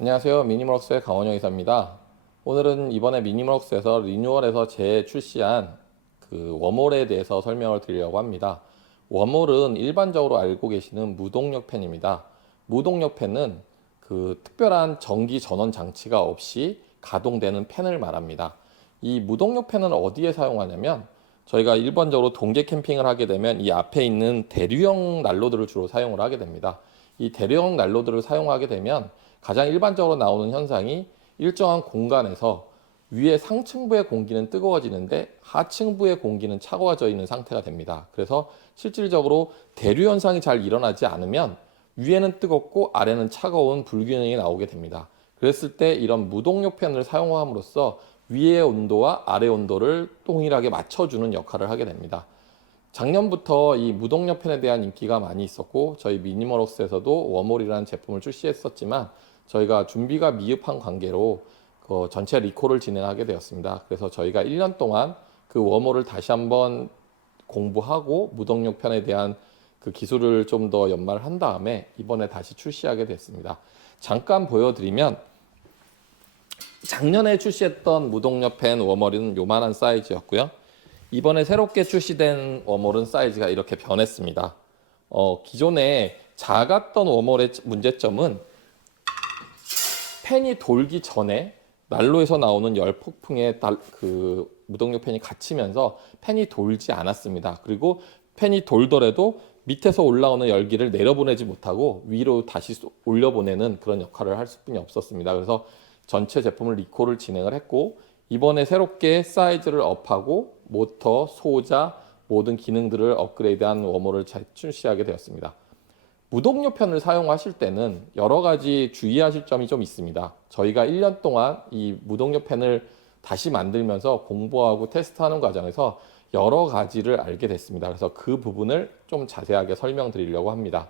안녕하세요. 미니멀럭스의 강원영 이사입니다. 오늘은 이번에 미니멀럭스에서 리뉴얼해서 재출시한 그 웜홀에 대해서 설명을 드리려고 합니다. 웜홀은 일반적으로 알고 계시는 무동력 팬입니다. 무동력 팬은 그 특별한 전기 전원 장치가 없이 가동되는 팬을 말합니다. 이 무동력 팬은 어디에 사용하냐면 저희가 일반적으로 동계 캠핑을 하게 되면 이 앞에 있는 대류형 난로들을 주로 사용을 하게 됩니다. 이 대류형 난로들을 사용하게 되면 가장 일반적으로 나오는 현상이 일정한 공간에서 위에 상층부의 공기는 뜨거워지는데 하층부의 공기는 차가워져 있는 상태가 됩니다. 그래서 실질적으로 대류 현상이 잘 일어나지 않으면 위에는 뜨겁고 아래는 차가운 불균형이 나오게 됩니다. 그랬을 때 이런 무동력 팬을 사용함으로써 위의 온도와 아래 온도를 동일하게 맞춰주는 역할을 하게 됩니다. 작년부터 이 무동력 팬에 대한 인기가 많이 있었고 저희 미니멀럭스에서도 웜홀이라는 제품을 출시했었지만 저희가 준비가 미흡한 관계로 그 전체 리콜을 진행하게 되었습니다. 그래서 저희가 1년 동안 그 웜홀을 다시 한번 공부하고 무동력 팬에 대한 그 기술을 좀 더 연마를 한 다음에 이번에 다시 출시하게 됐습니다. 잠깐 보여드리면 작년에 출시했던 무동력 팬 웜홀은 요만한 사이즈였고요. 이번에 새롭게 출시된 웜홀은 사이즈가 이렇게 변했습니다. 기존에 작았던 웜홀의 문제점은 팬이 돌기 전에 난로에서 나오는 열폭풍에 그 무동력 팬이 갇히면서 팬이 돌지 않았습니다. 그리고 팬이 돌더라도 밑에서 올라오는 열기를 내려보내지 못하고 위로 다시 올려보내는 그런 역할을 할 수뿐이 없었습니다. 그래서 전체 제품을 리콜을 진행을 했고 이번에 새롭게 사이즈를 업하고 모터, 소자, 모든 기능들을 업그레이드한 웜홀을 출시하게 되었습니다. 무동력 팬을 사용하실 때는 여러 가지 주의하실 점이 좀 있습니다. 저희가 1년 동안 이 무동력 팬을 다시 만들면서 공부하고 테스트하는 과정에서 여러 가지를 알게 됐습니다. 그래서 그 부분을 좀 자세하게 설명드리려고 합니다.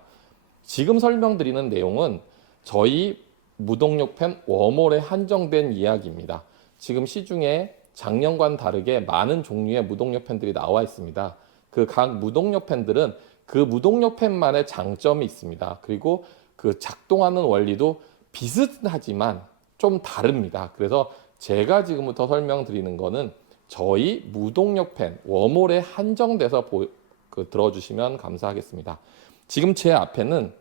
지금 설명드리는 내용은 저희 무동력 팬 웜홀에 한정된 이야기입니다. 지금 시중에 작년과는 다르게 많은 종류의 무동력 팬들이 나와 있습니다. 그 각 무동력 팬들은 그 무동력 팬만의 장점이 있습니다. 그리고 그 작동하는 원리도 비슷하지만 좀 다릅니다. 그래서 제가 지금부터 설명드리는 거는 저희 무동력 팬 웜홀에 한정돼서 들어주시면 감사하겠습니다. 지금 제 앞에는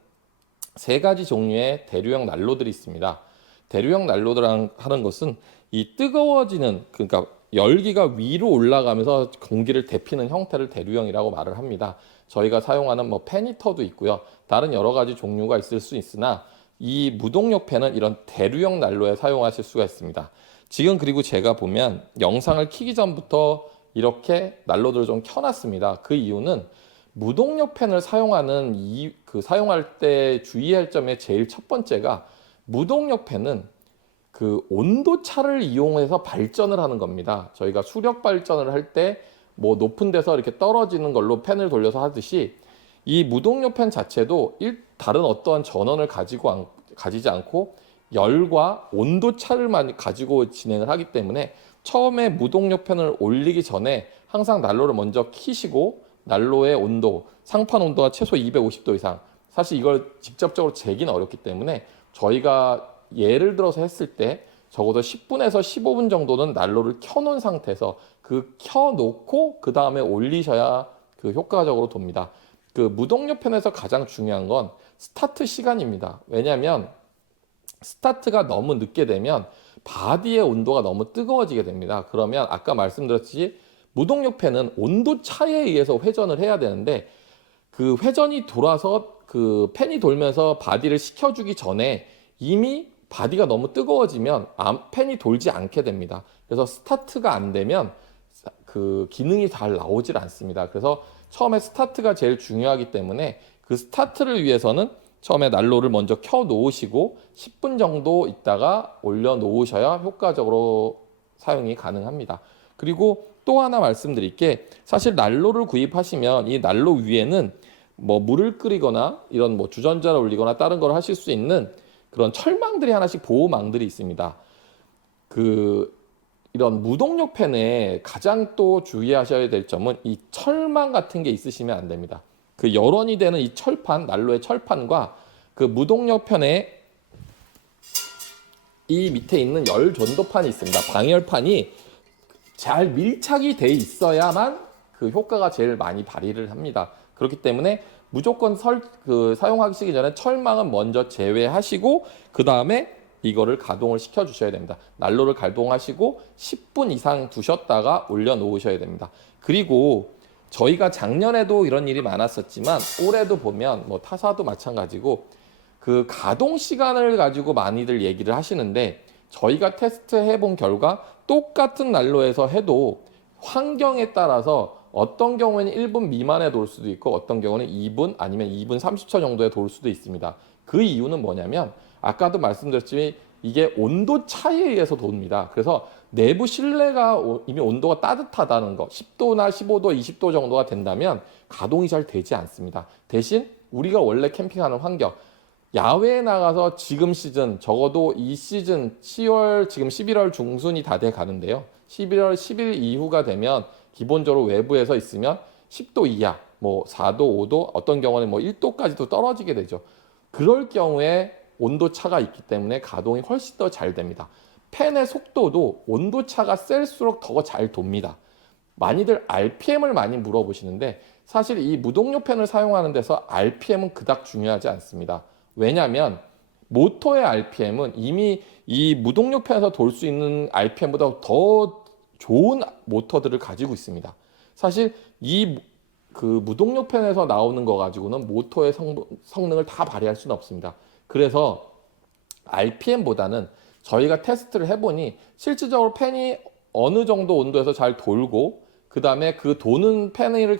세 가지 종류의 대류형 난로들이 있습니다. 대류형 난로들 하는 것은 이 뜨거워지는 그러니까 열기가 위로 올라가면서 공기를 데피는 형태를 대류형이라고 말을 합니다. 저희가 사용하는 뭐 팬히터도 있고요. 다른 여러 가지 종류가 있을 수 있으나 이 무동력 팬은 이런 대류형 난로에 사용하실 수가 있습니다. 지금 그리고 제가 보면 영상을 켜기 전부터 이렇게 난로들을 좀 켜놨습니다. 그 이유는 무동력 팬을 사용하는 사용할 때 주의할 점의 제일 첫 번째가 무동력 팬은 그 온도 차를 이용해서 발전을 하는 겁니다. 저희가 수력 발전을 할 때 뭐 높은 데서 이렇게 떨어지는 걸로 팬을 돌려서 하듯이 이 무동력 팬 자체도 다른 어떠한 전원을 가지지 않고 열과 온도 차를 가지고 진행을 하기 때문에 처음에 무동력 팬을 올리기 전에 항상 난로를 먼저 켜시고 난로의 온도, 상판 온도가 최소 250도 이상, 사실 이걸 직접적으로 재기는 어렵기 때문에 저희가 예를 들어서 했을 때 적어도 10분에서 15분 정도는 난로를 켜놓은 상태에서 켜놓고 그 다음에 올리셔야 그 효과적으로 돕니다. 그 무동력 팬에서 가장 중요한 건 스타트 시간입니다. 왜냐하면 스타트가 너무 늦게 되면 바디의 온도가 너무 뜨거워지게 됩니다. 그러면 아까 말씀드렸듯이 무동력 팬은 온도 차에 의해서 회전을 해야 되는데 그 회전이 돌아서 그 팬이 돌면서 바디를 식혀주기 전에 이미 바디가 너무 뜨거워지면 팬이 돌지 않게 됩니다. 그래서 스타트가 안 되면 그 기능이 잘 나오질 않습니다. 그래서 처음에 스타트가 제일 중요하기 때문에 그 스타트를 위해서는 처음에 난로를 먼저 켜 놓으시고 10분 정도 있다가 올려 놓으셔야 효과적으로 사용이 가능합니다. 그리고 또 하나 말씀드릴 게 사실 난로를 구입하시면 이 난로 위에는 뭐 물을 끓이거나 이런 뭐 주전자를 올리거나 다른 걸 하실 수 있는 그런 철망들이 하나씩 보호망들이 있습니다. 이런 무동력 팬에 가장 또 주의하셔야 될 점은 이 철망 같은 게 있으시면 안 됩니다. 그 열원이 되는 이 철판, 난로의 철판과 그 무동력 팬에 이 밑에 있는 열 전도판이 있습니다. 방열판이 잘 밀착이 돼 있어야만 그 효과가 제일 많이 발휘를 합니다. 그렇기 때문에 무조건 사용하시기 전에 철망은 먼저 제외하시고 그 다음에 이거를 가동을 시켜 주셔야 됩니다. 난로를 가동하시고 10분 이상 두셨다가 올려놓으셔야 됩니다. 그리고 저희가 작년에도 이런 일이 많았었지만 올해도 보면 뭐 타사도 마찬가지고 그 가동 시간을 가지고 많이들 얘기를 하시는데 저희가 테스트해 본 결과 똑같은 난로에서 해도 환경에 따라서 어떤 경우에는 1분 미만에 돌 수도 있고 어떤 경우는 2분 아니면 2분 30초 정도에 돌 수도 있습니다. 그 이유는 뭐냐면 아까도 말씀드렸지만 이게 온도 차이에 의해서 돕니다. 그래서 내부 실내가 이미 온도가 따뜻하다는 거 10도나 15도, 20도 정도가 된다면 가동이 잘 되지 않습니다. 대신 우리가 원래 캠핑하는 환경 야외에 나가서 지금 시즌 적어도 이 시즌 10월 지금 11월 중순이 다 돼 가는데요. 11월 10일 이후가 되면 기본적으로 외부에서 있으면 10도 이하, 뭐 4도, 5도, 어떤 경우는 뭐 1도까지도 떨어지게 되죠. 그럴 경우에 온도 차가 있기 때문에 가동이 훨씬 더 잘 됩니다. 팬의 속도도 온도 차가 셀수록 더 잘 돕니다. 많이들 RPM을 많이 물어보시는데 사실 이 무동력 팬을 사용하는 데서 RPM은 그닥 중요하지 않습니다. 왜냐하면 모터의 RPM은 이미 이 무동력 팬에서 돌 수 있는 RPM보다 더 좋은 모터들을 가지고 있습니다. 사실 그 무동력 팬에서 나오는 거 가지고는 모터의 성능을 다 발휘할 수는 없습니다. 그래서 RPM보다는 저희가 테스트를 해보니 실질적으로 팬이 어느 정도 온도에서 잘 돌고 그 다음에 그 도는 팬을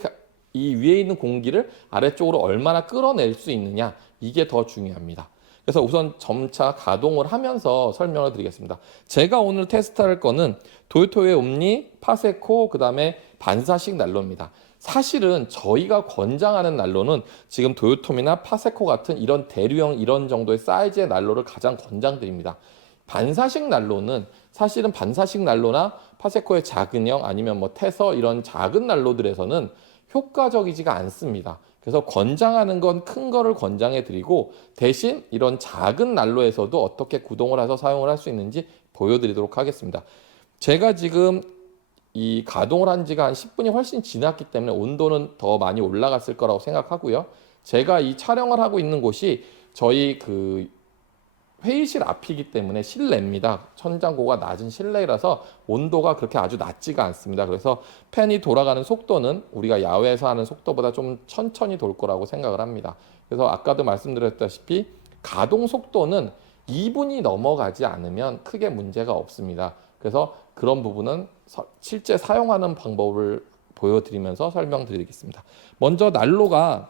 이 위에 있는 공기를 아래쪽으로 얼마나 끌어낼 수 있느냐 이게 더 중요합니다. 그래서 우선 점차 가동을 하면서 설명을 드리겠습니다. 제가 오늘 테스트할 거는 도요토의 옴니, 파세코, 그 다음에 반사식 난로입니다. 사실은 저희가 권장하는 난로는 지금 도요토미나 파세코 같은 이런 대류형 이런 정도의 사이즈의 난로를 가장 권장드립니다. 반사식 난로는 사실은 반사식 난로나 파세코의 작은 형 아니면 뭐 테서 이런 작은 난로들에서는 효과적이지가 않습니다. 그래서 권장하는 건 큰 거를 권장해 드리고 대신 이런 작은 난로에서도 어떻게 구동을 해서 사용을 할 수 있는지 보여드리도록 하겠습니다. 제가 지금 이 가동을 한 지가 한 10분이 훨씬 지났기 때문에 온도는 더 많이 올라갔을 거라고 생각하고요. 제가 이 촬영을 하고 있는 곳이 저희 그 회의실 앞이기 때문에 실내입니다. 천장고가 낮은 실내라서 온도가 그렇게 아주 낮지가 않습니다. 그래서 팬이 돌아가는 속도는 우리가 야외에서 하는 속도보다 좀 천천히 돌 거라고 생각을 합니다. 그래서 아까도 말씀드렸다시피 가동 속도는 2분이 넘어가지 않으면 크게 문제가 없습니다. 그래서 그런 부분은 실제 사용하는 방법을 보여드리면서 설명드리겠습니다. 먼저 난로가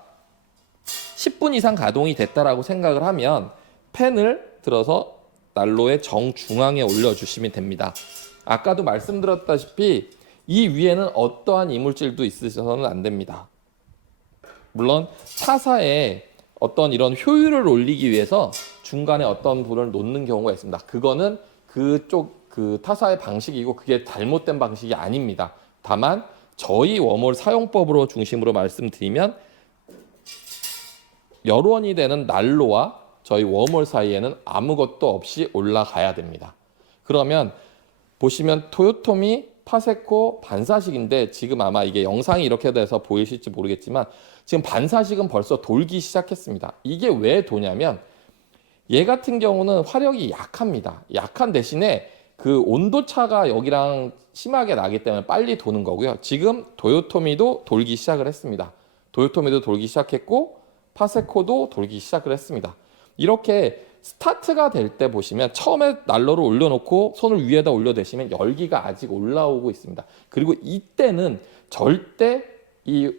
10분 이상 가동이 됐다라고 생각을 하면 팬을 들어서 난로의 정중앙에 올려주시면 됩니다. 아까도 말씀드렸다시피 이 위에는 어떠한 이물질도 있으셔서는 안 됩니다. 물론 타사에 어떤 이런 효율을 올리기 위해서 중간에 어떤 불을 놓는 경우가 있습니다. 그거는 그쪽 그 타사의 방식이고 그게 잘못된 방식이 아닙니다. 다만 저희 웜홀 사용법으로 중심으로 말씀드리면 열원이 되는 난로와 저희 웜홀 사이에는 아무것도 없이 올라가야 됩니다. 그러면 보시면 토요토미, 파세코, 반사식인데 지금 아마 이게 영상이 이렇게 돼서 보이실지 모르겠지만 지금 반사식은 벌써 돌기 시작했습니다. 이게 왜 도냐면 얘 같은 경우는 화력이 약합니다. 약한 대신에 그 온도 차가 여기랑 심하게 나기 때문에 빨리 도는 거고요. 지금 도요토미도 돌기 시작을 했습니다. 도요토미도 돌기 시작했고 파세코도 돌기 시작을 했습니다. 이렇게 스타트가 될 때 보시면 처음에 난로를 올려놓고 손을 위에다 올려대시면 열기가 아직 올라오고 있습니다. 그리고 이때는 절대 이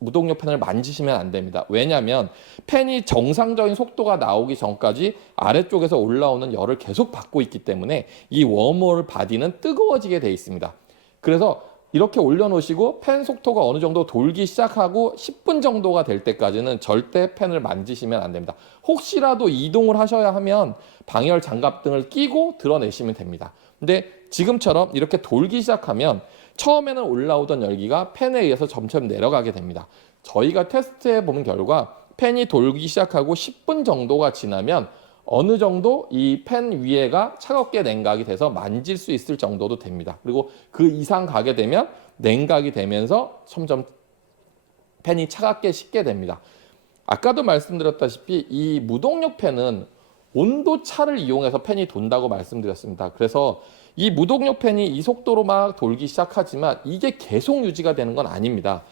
무동력 팬을 만지시면 안 됩니다. 왜냐하면 팬이 정상적인 속도가 나오기 전까지 아래쪽에서 올라오는 열을 계속 받고 있기 때문에 이 웜홀 바디는 뜨거워지게 돼 있습니다. 그래서 이렇게 올려놓으시고 팬 속도가 어느 정도 돌기 시작하고 10분 정도가 될 때까지는 절대 팬을 만지시면 안 됩니다. 혹시라도 이동을 하셔야 하면 방열 장갑 등을 끼고 드러내시면 됩니다. 근데 지금처럼 이렇게 돌기 시작하면 처음에는 올라오던 열기가 팬에 의해서 점점 내려가게 됩니다. 저희가 테스트해 본 결과 팬이 돌기 시작하고 10분 정도가 지나면 어느 정도 이 팬 위에가 차갑게 냉각이 돼서 만질 수 있을 정도도 됩니다. 그리고 그 이상 가게 되면 냉각이 되면서 점점 팬이 차갑게 식게 됩니다. 아까도 말씀드렸다시피 이 무동력 팬은 온도차를 이용해서 팬이 돈다고 말씀드렸습니다. 그래서 이 무동력 팬이 이 속도로 막 돌기 시작하지만 이게 계속 유지가 되는 건 아닙니다.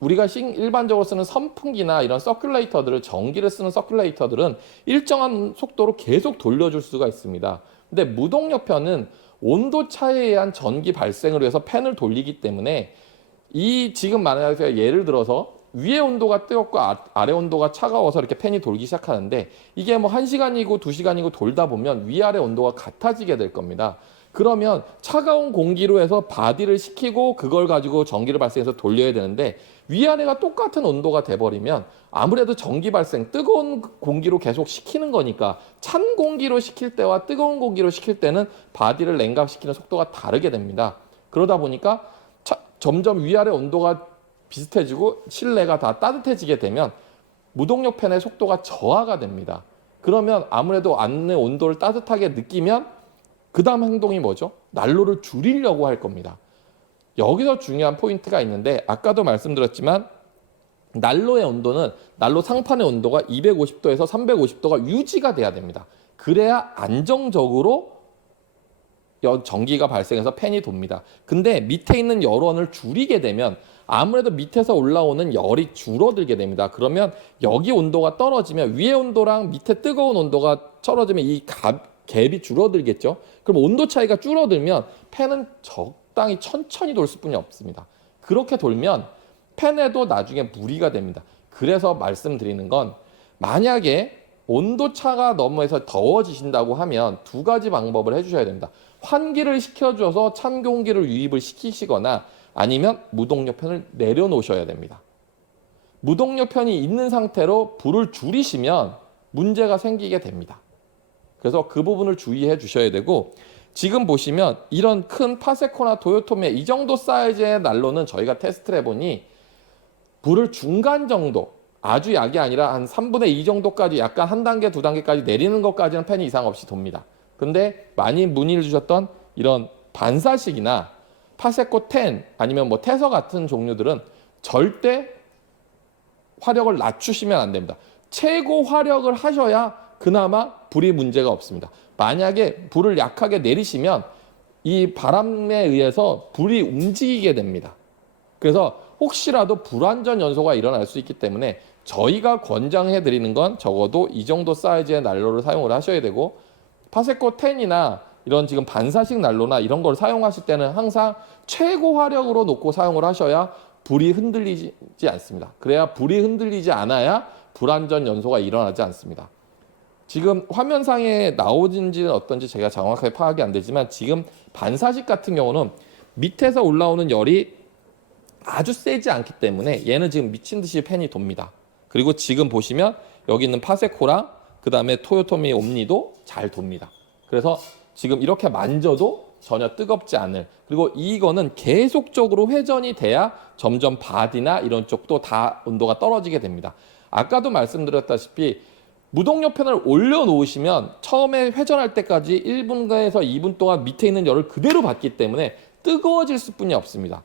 우리가 일반적으로 쓰는 선풍기나 이런 서큘레이터들을 전기를 쓰는 서큘레이터들은 일정한 속도로 계속 돌려줄 수가 있습니다. 근데 무동력 팬은 온도 차에 의한 전기 발생을 위해서 팬을 돌리기 때문에 이 지금 만약에 예를 들어서 위에 온도가 뜨겁고 아래 온도가 차가워서 이렇게 팬이 돌기 시작하는데 이게 뭐 1시간이고 2시간이고 돌다 보면 위아래 온도가 같아지게 될 겁니다. 그러면 차가운 공기로 해서 바디를 식히고 그걸 가지고 전기를 발생해서 돌려야 되는데 위아래가 똑같은 온도가 돼버리면 아무래도 전기 발생, 뜨거운 공기로 계속 식히는 거니까 찬 공기로 식힐 때와 뜨거운 공기로 식힐 때는 바디를 냉각시키는 속도가 다르게 됩니다. 그러다 보니까 점점 위아래 온도가 비슷해지고 실내가 다 따뜻해지게 되면 무동력 팬의 속도가 저하가 됩니다. 그러면 아무래도 안에 온도를 따뜻하게 느끼면 그 다음 행동이 뭐죠? 난로를 줄이려고 할 겁니다. 여기서 중요한 포인트가 있는데 아까도 말씀드렸지만 난로의 온도는 난로 상판의 온도가 250도에서 350도가 유지가 돼야 됩니다. 그래야 안정적으로 전기가 발생해서 팬이 돕니다. 근데 밑에 있는 열원을 줄이게 되면 아무래도 밑에서 올라오는 열이 줄어들게 됩니다. 그러면 여기 온도가 떨어지면 위의 온도랑 밑에 뜨거운 온도가 떨어지면 이 갭이 줄어들겠죠. 그럼 온도 차이가 줄어들면 팬은 적당히 천천히 돌 수뿐이 없습니다. 그렇게 돌면 팬에도 나중에 무리가 됩니다. 그래서 말씀드리는 건 만약에 온도 차가 너무해서 더워지신다고 하면 두 가지 방법을 해주셔야 됩니다. 환기를 시켜줘서 찬 공기를 유입을 시키시거나 아니면 무동력 팬을 내려놓으셔야 됩니다. 무동력 팬이 있는 상태로 불을 줄이시면 문제가 생기게 됩니다. 그래서 그 부분을 주의해 주셔야 되고 지금 보시면 이런 큰 파세코나 도요토미 이 정도 사이즈의 난로는 저희가 테스트를 해보니 불을 중간 정도 아주 약이 아니라 한 3분의 2 정도까지 약간 한 단계 두 단계까지 내리는 것까지는 팬이 이상 없이 돕니다. 근데 많이 문의를 주셨던 이런 반사식이나 파세코 10 아니면 뭐 테서 같은 종류들은 절대 화력을 낮추시면 안 됩니다. 최고 화력을 하셔야 그나마 불이 문제가 없습니다. 만약에 불을 약하게 내리시면 이 바람에 의해서 불이 움직이게 됩니다. 그래서 혹시라도 불안전 연소가 일어날 수 있기 때문에 저희가 권장해 드리는 건 적어도 이 정도 사이즈의 난로를 사용을 하셔야 되고 파세코 10이나 이런 지금 반사식 난로나 이런 걸 사용하실 때는 항상 최고 화력으로 놓고 사용을 하셔야 불이 흔들리지 않습니다. 그래야 불이 흔들리지 않아야 불안전 연소가 일어나지 않습니다. 지금 화면상에 나오는지는 어떤지 제가 정확하게 파악이 안 되지만 지금 반사식 같은 경우는 밑에서 올라오는 열이 아주 세지 않기 때문에 얘는 지금 미친 듯이 팬이 돕니다. 그리고 지금 보시면 여기 있는 파세코랑 그 다음에 토요토미 옴니도 잘 돕니다. 그래서 지금 이렇게 만져도 전혀 뜨겁지 않을, 그리고 이거는 계속적으로 회전이 돼야 점점 바디나 이런 쪽도 다 온도가 떨어지게 됩니다. 아까도 말씀드렸다시피 무동력 팬을 올려놓으시면 처음에 회전할 때까지 1분에서 2분 동안 밑에 있는 열을 그대로 받기 때문에 뜨거워질 수뿐이 없습니다.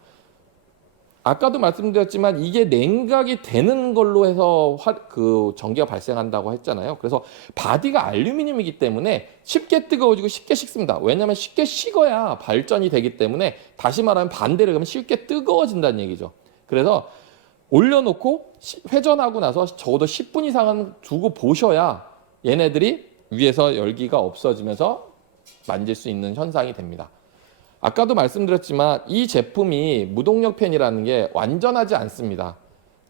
아까도 말씀드렸지만 이게 냉각이 되는 걸로 해서 전기가 발생한다고 했잖아요. 그래서 바디가 알루미늄이기 때문에 쉽게 뜨거워지고 쉽게 식습니다. 왜냐하면 쉽게 식어야 발전이 되기 때문에 다시 말하면 반대로 가면 쉽게 뜨거워진다는 얘기죠. 그래서 올려놓고 회전하고 나서 적어도 10분 이상은 두고 보셔야 얘네들이 위에서 열기가 없어지면서 만질 수 있는 현상이 됩니다. 아까도 말씀드렸지만 이 제품이 무동력 팬이라는 게 완전하지 않습니다.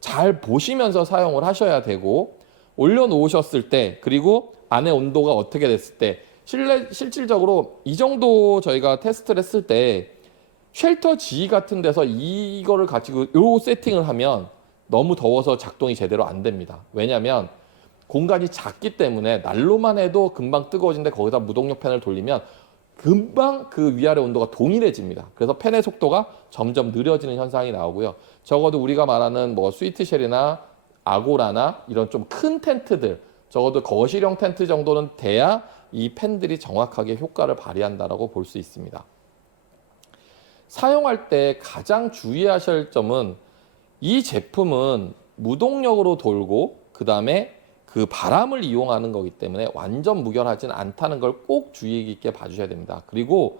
잘 보시면서 사용을 하셔야 되고 올려놓으셨을 때 그리고 안에 온도가 어떻게 됐을 때 실질적으로 이 정도 저희가 테스트를 했을 때 쉘터 지휘 같은 데서 이거를 가지고 요 세팅을 하면 너무 더워서 작동이 제대로 안 됩니다. 왜냐하면 공간이 작기 때문에 난로만 해도 금방 뜨거워진데 거기다 무동력 팬을 돌리면 금방 그 위아래 온도가 동일해집니다. 그래서 팬의 속도가 점점 느려지는 현상이 나오고요. 적어도 우리가 말하는 뭐 스위트쉘이나 아고라나 이런 좀 큰 텐트들, 적어도 거실형 텐트 정도는 돼야 이 팬들이 정확하게 효과를 발휘한다라고 볼 수 있습니다. 사용할 때 가장 주의하셔야 할 점은 이 제품은 무동력으로 돌고 그 다음에 그 바람을 이용하는 거기 때문에 완전 무결하지는 않다는 걸 꼭 주의 깊게 봐주셔야 됩니다. 그리고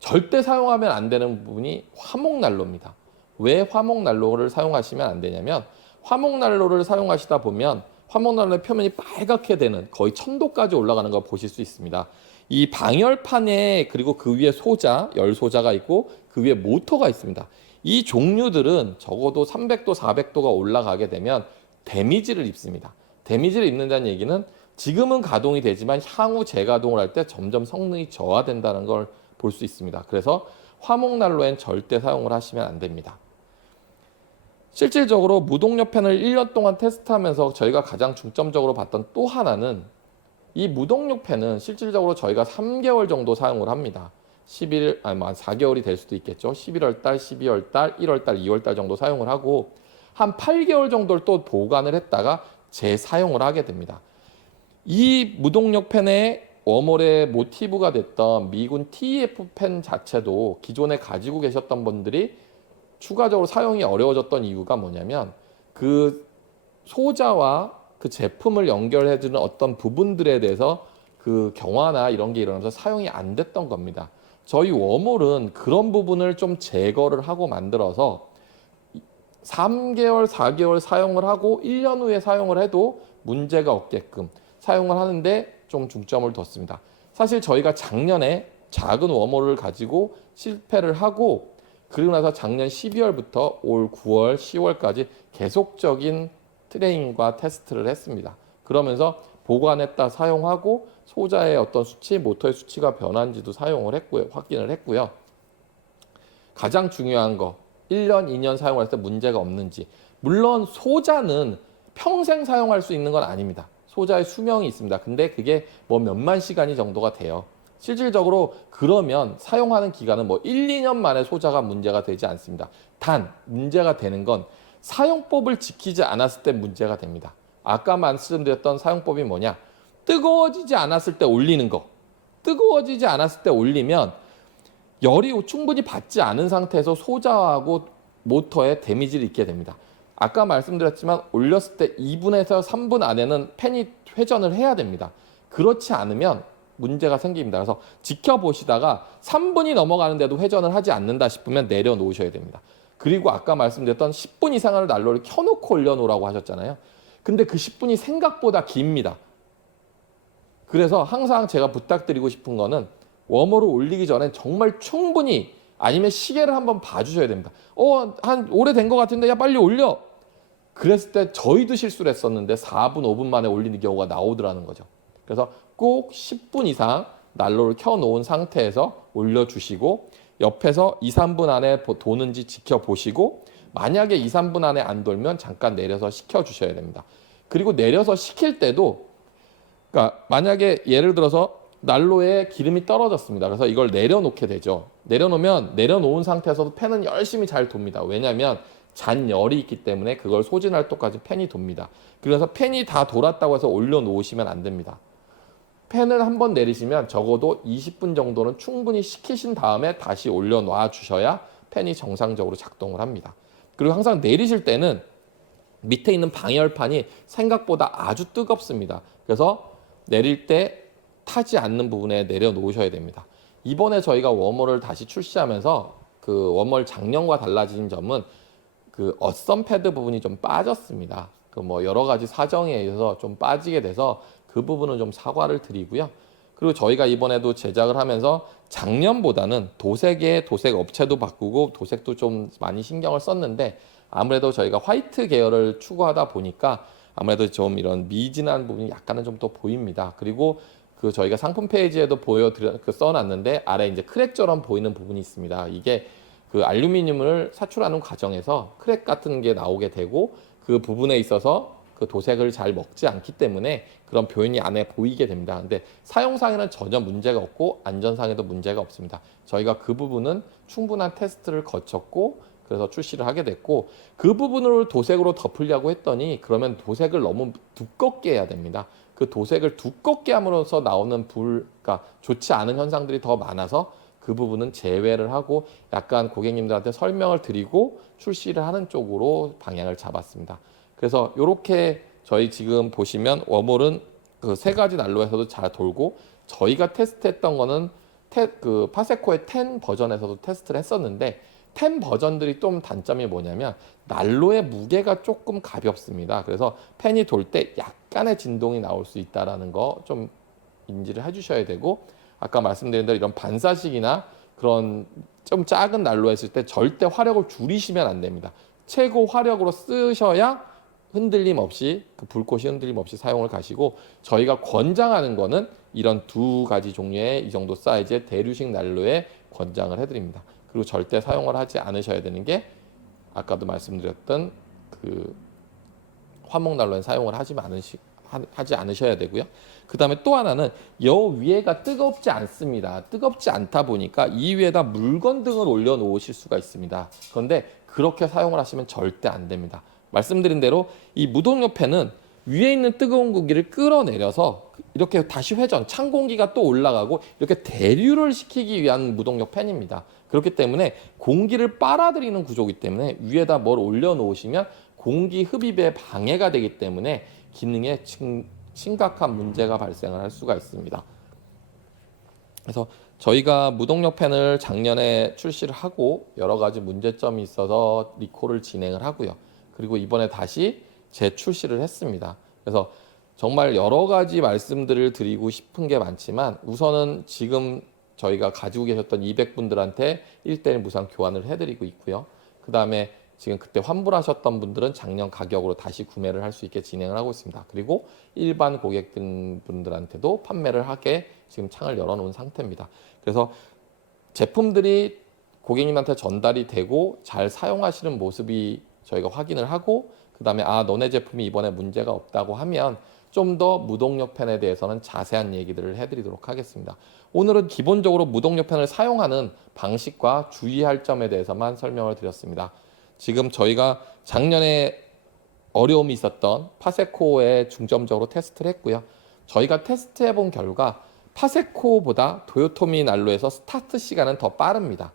절대 사용하면 안 되는 부분이 화목난로입니다. 왜 화목난로를 사용하시면 안 되냐면 화목난로를 사용하시다 보면 화목난로의 표면이 빨갛게 되는 거의 1000도까지 올라가는 걸 보실 수 있습니다. 이 방열판에 그리고 그 위에 소자, 열소자가 있고 그 위에 모터가 있습니다. 이 종류들은 적어도 300도, 400도가 올라가게 되면 데미지를 입습니다. 데미지를 입는다는 얘기는 지금은 가동이 되지만 향후 재가동을 할 때 점점 성능이 저하된다는 걸 볼 수 있습니다. 그래서 화목난로엔 절대 사용을 하시면 안 됩니다. 실질적으로 무동력 팬을 1년 동안 테스트하면서 저희가 가장 중점적으로 봤던 또 하나는 이 무동력 팬은 실질적으로 저희가 3개월 정도 사용을 합니다. 11, 아니 4개월이 될 수도 있겠죠. 11월 달, 12월 달, 1월 달, 2월 달 정도 사용을 하고 한 8개월 정도를 또 보관을 했다가 재사용을 하게 됩니다. 이 무동력 팬의 웜홀의 모티브가 됐던 미군 TEF 팬 자체도 기존에 가지고 계셨던 분들이 추가적으로 사용이 어려워졌던 이유가 뭐냐면 그 소자와 그 제품을 연결해주는 어떤 부분들에 대해서 그 경화나 이런 게 일어나면서 사용이 안 됐던 겁니다. 저희 웜홀은 그런 부분을 좀 제거를 하고 만들어서 3개월, 4개월 사용을 하고 1년 후에 사용을 해도 문제가 없게끔 사용을 하는데 좀 중점을 뒀습니다. 사실 저희가 작년에 작은 웜홀을 가지고 실패를 하고 그리고 나서 작년 12월부터 올 9월, 10월까지 계속적인 트레이닝과 테스트를 했습니다. 그러면서 보관했다 사용하고 소자의 어떤 수치, 모터의 수치가 변한지도 사용을 했고요. 확인을 했고요. 가장 중요한 거 1년, 2년 사용할 때 문제가 없는지. 물론 소자는 평생 사용할 수 있는 건 아닙니다. 소자의 수명이 있습니다. 근데 그게 뭐 몇만 시간이 정도가 돼요. 실질적으로 그러면 사용하는 기간은 뭐 1, 2년 만에 소자가 문제가 되지 않습니다. 단 문제가 되는 건 사용법을 지키지 않았을 때 문제가 됩니다. 아까 말씀드렸던 사용법이 뭐냐? 뜨거워지지 않았을 때 올리는 거. 뜨거워지지 않았을 때 올리면 열이 충분히 받지 않은 상태에서 소자하고 모터에 데미지를 입게 됩니다. 아까 말씀드렸지만 올렸을 때 2분에서 3분 안에는 팬이 회전을 해야 됩니다. 그렇지 않으면 문제가 생깁니다. 그래서 지켜보시다가 3분이 넘어가는데도 회전을 하지 않는다 싶으면 내려놓으셔야 됩니다. 그리고 아까 말씀드렸던 10분 이상을 난로를 켜놓고 올려놓으라고 하셨잖아요. 근데 그 10분이 생각보다 깁니다. 그래서 항상 제가 부탁드리고 싶은 거는 웜홀을 올리기 전에 정말 충분히 아니면 시계를 한번 봐주셔야 됩니다. 한 오래된 것 같은데 야 빨리 올려. 그랬을 때 저희도 실수를 했었는데 4분, 5분 만에 올리는 경우가 나오더라는 거죠. 그래서 꼭 10분 이상 난로를 켜놓은 상태에서 올려주시고 옆에서 2, 3분 안에 도는지 지켜보시고 만약에 2, 3분 안에 안 돌면 잠깐 내려서 식혀주셔야 됩니다. 그리고 내려서 식힐 때도 그러니까 만약에 예를 들어서 난로에 기름이 떨어졌습니다. 그래서 이걸 내려놓게 되죠. 내려놓으면 내려놓은 상태에서도 팬은 열심히 잘 돕니다. 왜냐하면 잔열이 있기 때문에 그걸 소진할 때까지 팬이 돕니다. 그래서 팬이 다 돌았다고 해서 올려놓으시면 안 됩니다. 팬을 한번 내리시면 적어도 20분 정도는 충분히 식히신 다음에 다시 올려놔 주셔야 팬이 정상적으로 작동을 합니다. 그리고 항상 내리실 때는 밑에 있는 방열판이 생각보다 아주 뜨겁습니다. 그래서 내릴 때 타지 않는 부분에 내려놓으셔야 됩니다. 이번에 저희가 웜홀을 다시 출시하면서 그 웜홀 작년과 달라진 점은 그 어썸 패드 부분이 좀 빠졌습니다. 그 뭐 여러 가지 사정에 의해서 좀 빠지게 돼서 그 부분은 좀 사과를 드리고요. 그리고 저희가 이번에도 제작을 하면서 작년보다는 도색의 도색 업체도 바꾸고 도색도 좀 많이 신경을 썼는데 아무래도 저희가 화이트 계열을 추구하다 보니까 아무래도 좀 이런 미진한 부분이 약간은 좀 더 보입니다. 그리고 그 저희가 상품 페이지에도 써놨는데 아래 이제 크랙처럼 보이는 부분이 있습니다. 이게 그 알루미늄을 사출하는 과정에서 크랙 같은 게 나오게 되고 그 부분에 있어서 그 도색을 잘 먹지 않기 때문에 그런 표현이 안에 보이게 됩니다. 근데 사용상에는 전혀 문제가 없고 안전상에도 문제가 없습니다. 저희가 그 부분은 충분한 테스트를 거쳤고 그래서 출시를 하게 됐고 그 부분을 도색으로 덮으려고 했더니 그러면 도색을 너무 두껍게 해야 됩니다. 그 도색을 두껍게 함으로써 나오는 그러니까 좋지 않은 현상들이 더 많아서 그 부분은 제외를 하고 약간 고객님들한테 설명을 드리고 출시를 하는 쪽으로 방향을 잡았습니다. 그래서 이렇게 저희 지금 보시면 웜홀은 그 세 가지 난로에서도 잘 돌고, 저희가 테스트했던 거는 그 파세코의 10 버전에서도 테스트를 했었는데 10 버전들이 좀 단점이 뭐냐면 난로의 무게가 조금 가볍습니다. 그래서 팬이 돌 때 약간의 진동이 나올 수 있다라는 거 좀 인지를 해주셔야 되고, 아까 말씀드린 대로 이런 반사식이나 그런 좀 작은 난로 했을 때 절대 화력을 줄이시면 안 됩니다. 최고 화력으로 쓰셔야 흔들림 없이, 그 불꽃이 흔들림 없이 사용을 가시고, 저희가 권장하는 거는 이런 두 가지 종류의 이 정도 사이즈의 대류식 난로에 권장을 해드립니다. 그리고 절대 사용을 하지 않으셔야 되는 게 아까도 말씀드렸던 그 화목난로에 사용을 하지 않으셔야 되고요. 그 다음에 또 하나는 여 위에가 뜨겁지 않습니다. 뜨겁지 않다 보니까 이 위에다 물건 등을 올려 놓으실 수가 있습니다. 그런데 그렇게 사용을 하시면 절대 안 됩니다. 말씀드린 대로 이 무동력 팬은 위에 있는 뜨거운 공기를 끌어내려서 이렇게 다시 회전, 찬 공기가 또 올라가고 이렇게 대류를 시키기 위한 무동력 팬입니다. 그렇기 때문에 공기를 빨아들이는 구조이기 때문에 위에다 뭘 올려놓으시면 공기 흡입에 방해가 되기 때문에 기능에 심각한 문제가 발생을 할 수가 있습니다. 그래서 저희가 무동력 팬을 작년에 출시를 하고 여러 가지 문제점이 있어서 리콜을 진행을 하고요. 그리고 이번에 다시 재출시를 했습니다. 그래서 정말 여러 가지 말씀들을 드리고 싶은 게 많지만 우선은 지금 저희가 가지고 계셨던 200분들한테 1대1 무상 교환을 해드리고 있고요. 그 다음에 지금 그때 환불하셨던 분들은 작년 가격으로 다시 구매를 할 수 있게 진행을 하고 있습니다. 그리고 일반 고객분들한테도 판매를 하게 지금 창을 열어놓은 상태입니다. 그래서 제품들이 고객님한테 전달이 되고 잘 사용하시는 모습이 저희가 확인을 하고, 그 다음에 너네 제품이 이번에 문제가 없다고 하면 좀 더 무동력 팬에 대해서는 자세한 얘기들을 해드리도록 하겠습니다. 오늘은 기본적으로 무동력 팬을 사용하는 방식과 주의할 점에 대해서만 설명을 드렸습니다. 지금 저희가 작년에 어려움이 있었던 파세코에 중점적으로 테스트를 했고요. 저희가 테스트해 본 결과 파세코보다 도요토미 난로에서 스타트 시간은 더 빠릅니다.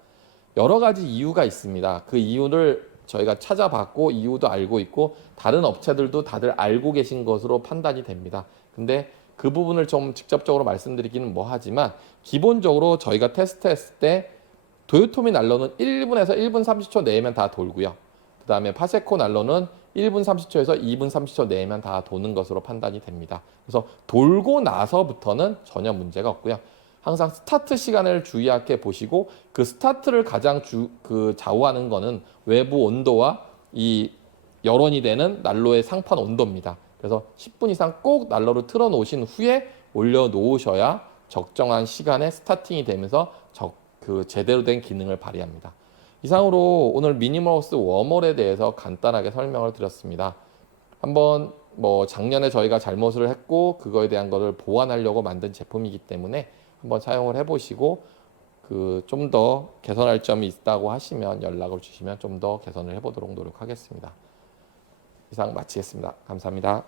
여러 가지 이유가 있습니다. 그 이유를 저희가 찾아봤고 이유도 알고 있고 다른 업체들도 다들 알고 계신 것으로 판단이 됩니다. 근데 그 부분을 좀 직접적으로 말씀드리기는 뭐하지만 기본적으로 저희가 테스트했을 때 도요토미 난로는 1분에서 1분 30초 내면 다 돌고요. 그 다음에 파세코 난로는 1분 30초에서 2분 30초 내면 다 도는 것으로 판단이 됩니다. 그래서 돌고 나서부터는 전혀 문제가 없고요. 항상 스타트 시간을 주의하게 보시고 그 스타트를 가장 좌우하는 거는 외부 온도와 이 열원이 되는 난로의 상판 온도입니다. 그래서 10분 이상 꼭 난로를 틀어 놓으신 후에 올려 놓으셔야 적정한 시간에 스타팅이 되면서 제대로 된 기능을 발휘합니다. 이상으로 오늘 미니멀하우스 웜홀에 대해서 간단하게 설명을 드렸습니다. 한번 작년에 저희가 잘못을 했고 그거에 대한 것을 보완하려고 만든 제품이기 때문에 한번 사용을 해보시고 좀 더 개선할 점이 있다고 하시면 연락을 주시면 좀 더 개선을 해보도록 노력하겠습니다. 이상 마치겠습니다. 감사합니다.